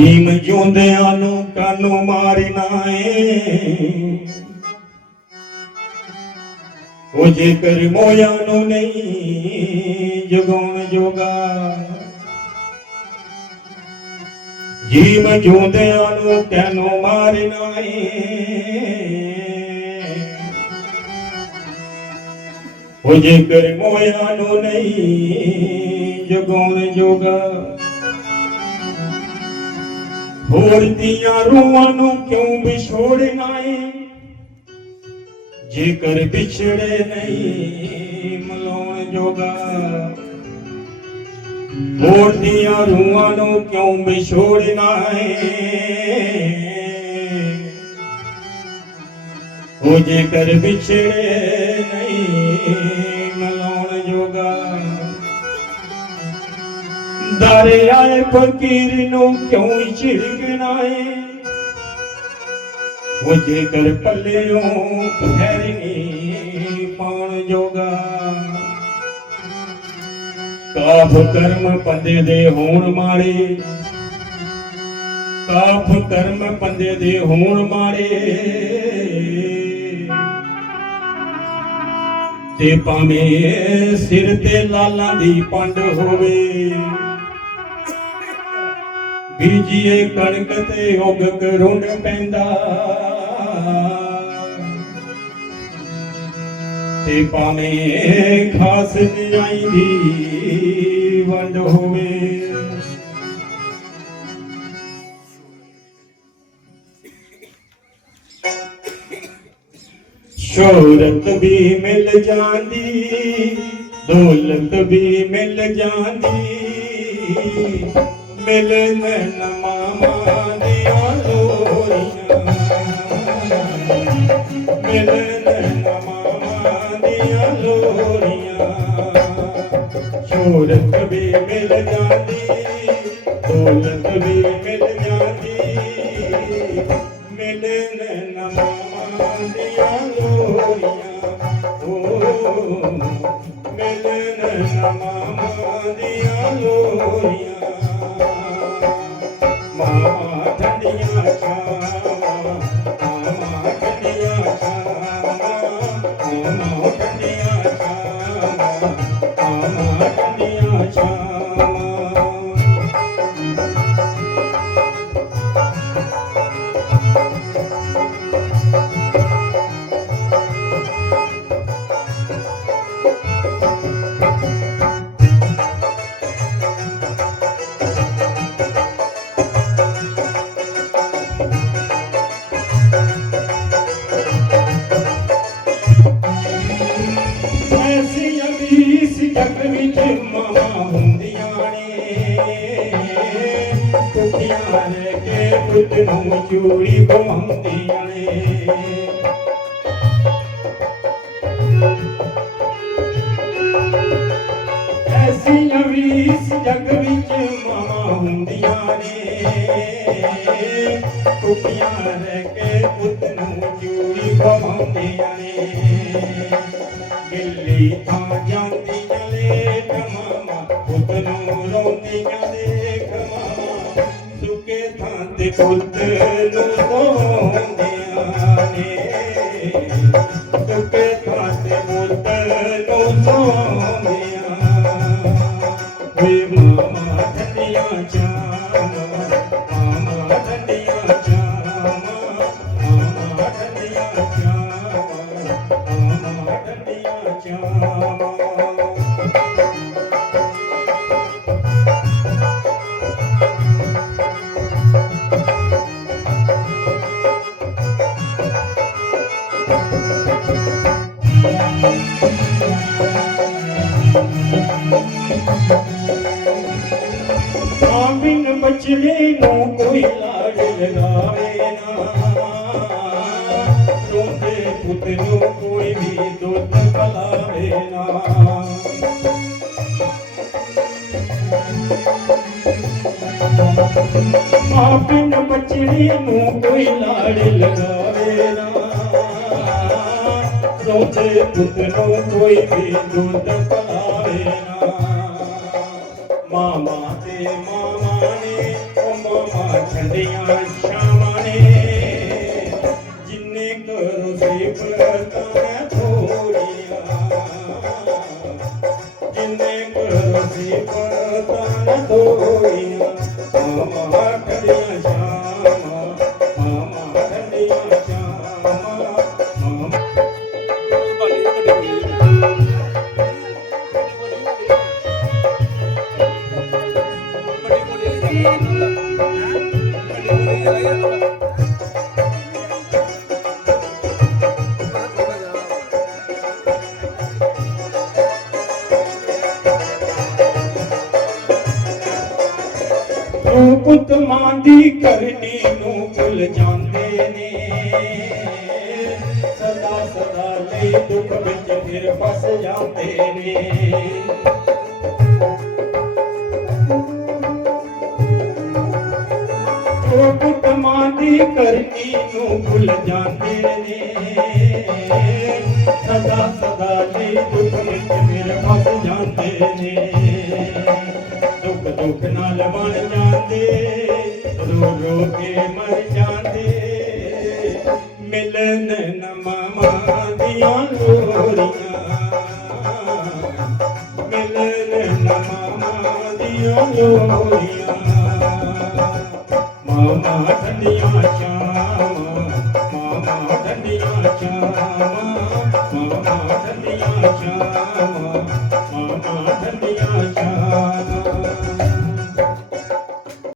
Gym जिउंदियां नूं कानू मारना है ओ जेकर मोया नूं नहीं जगाउण जोगा। जीम जिउंदियां नूं कानू मारना है ओ जेकर मोया नूं नहीं जगाउण जोगा। होर दियां रूहां नूं क्यों विछोड़ना है जेकर बिछड़े नहीं मिलाउण जोगा। होर दियां रूहां नूं क्यों विछोड़ना है ओ जेकर बिछड़े नहीं मिलाउण जोगा। दरियाए फकीर नूं क्यों झिड़कना है वो जेकर पल्लियों खैर नहीं पाउण जोगा। काफ कर्म पंदे दे होण माड़े काफ कर्म पंदे दे होण माड़े ते भावें सिर ते लालां दी पंड होवे। बीजिए कणक ते उग करुण पैंदा ते भावें खास न्याई दी वंड होवे। शोहरत भी मिल जांदी दौलत भी मिल जांदी मिलन न मामा दिया लोरियां मिलन न मामा दिया लोरियां। शोहरत भी मिल जाती दौलत भी मिल जाती मिलन न मामा दिया लोरियां। ओ मिलन न मामा दिया लोरियां। मामा ठंडिया छावां मामा ठंडिया छावां मामा ठंडिया छावां मामा ठंडिया छावां। जग विच मामा हुंदियां ने कुटियां के पुत नूं चूड़ी पवाउंदियां ने। ऐसियां भी इस जग विच मामा हुंदियां ने कुटियां के पुत नूं चूड़ी पवाउंदियां ने। गिल्ली थां जांदियां लेट मामा पुत नूं रोंदियां देख मामा सुके थां ते पुत नूं सोंदियां ने। सुके थां ते पुत नूं सोंदियां वे मामा ठंडिया छावां मामा ठंडिया छावां मामा ठंडिया छावां मामा ठंडिया छावां। बिन बचने नूं कोई लाड़ लगावे ना रोंदे पुत नूं कोई भी दुध पिलावे ना। मां बिन बचने नूं कोई लाड़ लगावे ना रोंदे पुत नूं कोई भी दुध पिलावे ना। मामा ते मामा ने ओ मामा ਠੰਡੀਆਂ ਛਾਵਾਂ ਨੇ ਜਿੰਨੇ ਕਰੋ ਸਿਫਤਾਂ ਮੈਂ ਥੋੜੀਆਂ ਜਿੰਨੇ ਕਰੋ ਸਿਫਤਾਂ ਮੈਂ ਥੋੜੀਆਂ ਮਾਮਾ ਠੰਡੀਆਂ ਛਾਵਾਂ ਮਾਮਾ ਠੰਡੀਆਂ ਛਾਵਾਂ ਮਾਮਾ ਉਹ ਪੁੱਤ ਮਾਂ ਦੀ ਕਰਨੀ ਨੂੰ ਭੁੱਲ ਜਾਂਦੇ ਨੇ ਸਦਾ ਸਦਾ ਲਈ ਦੁੱਖ ਵਿੱਚ ਫਿਰ ਫਸ ਜਾਂਦੇ ਨੇ ਉਹ ਪੁੱਤ ਮਾਂ ਦੀ ਕਰਨੀ ਨੂੰ ਭੁੱਲ ਜਾਂਦੇ ਨੇ ਸਦਾ ਸਦਾ ਲਈ ਦੁੱਖ ਵਿੱਚ ਫਿਰ ਫਸ ਜਾਂਦੇ ਨੇ ਦੁੱਖ ਦੁੱਖ ਨਾਲ ਬਣ ਜਾਂਦੇ ਰੋ ਰੋ ਕੇ ਮਰ ਜਾਂਦੇ ਮਿਲਣ ਨਾ ਮਾਮਾ ਦੀਆਂ ਲੋਰੀਆਂ ਮਿਲਣ ਨਾ ਮਾਮਾ ਦੀਆਂ ਲੋਰੀਆਂ ਮਾਮਾ ਠੰਡੀਆਂ